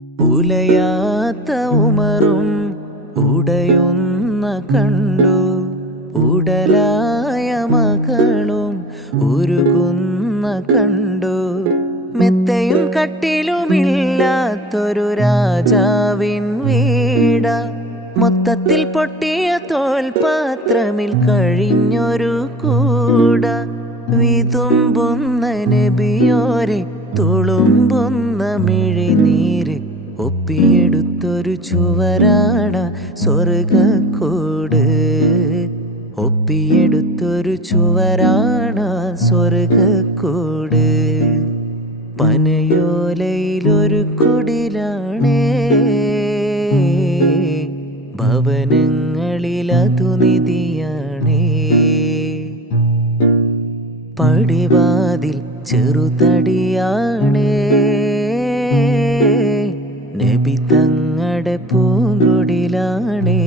ഉലയാത്ത ഉമറും ഉടയുന്ന കണ്ടു, ഉടലായ മകളും ഉരുകുന്ന കണ്ടു. മെത്തയും കട്ടിലുമില്ലാത്തൊരു രാജാവിൻ വീട, മൊത്തത്തിൽ പൊട്ടിയ തോൽപാത്രമിൽ കഴിഞ്ഞൊരു കൂട. വിതുമ്പുന്ന നബിയോരെ തുളുമ്പുന്ന മിഴിനീര്, ഒപ്പിയെടുത്തൊരു ചുവരാണ സ്വർഗക്കൂട്. ഒപ്പിയെടുത്തൊരു ചുവരാണ സ്വർഗക്കൂട്. പനയോലയിലൊരു കുടിലാണേ, ഭവനങ്ങളിലതു നിധിയാണേ. പടിവാതിൽ ചെറുതടിയാണേ, നബി തങ്ങടെ പൂങ്കുടിലാണേ.